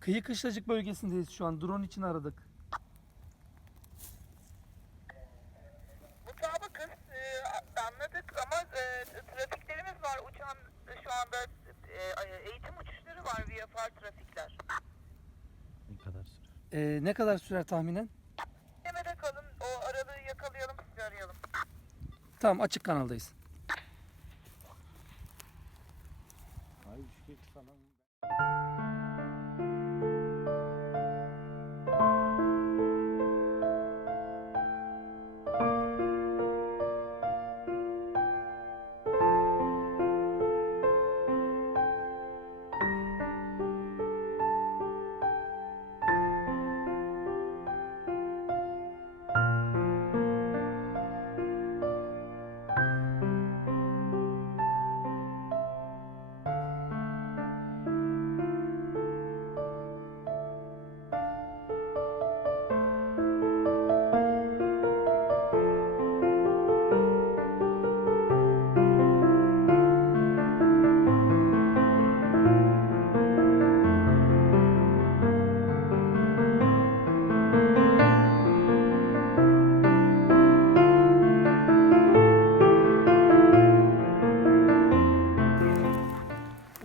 Kıyı Kışlacık bölgesindeyiz şu an. Drone için aradık. Mutabıkız e, anladık ama e, trafiklerimiz var. Uçan e, şu anda e, eğitim uçuşları var via far trafikler. Ne kadar sürer? Ee, ne kadar sürer tahminen? Demede kalın o aralığı yakalayalım sizi arayalım. Tamam açık kanaldayız. Ay düşük falan.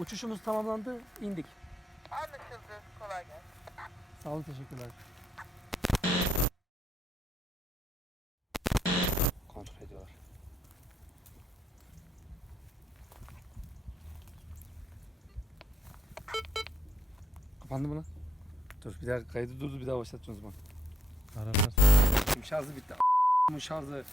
Uçuşumuz tamamlandı. indik. Anlaşıldı. Kolay gelsin. Sağ olun teşekkürler. Kontrol ediyorlar. Kapandı mı lan? Dur bir daha kaydı durdu bir daha başlatacağım o zaman. Şimdi şarjı bitti. A**ın şarjı.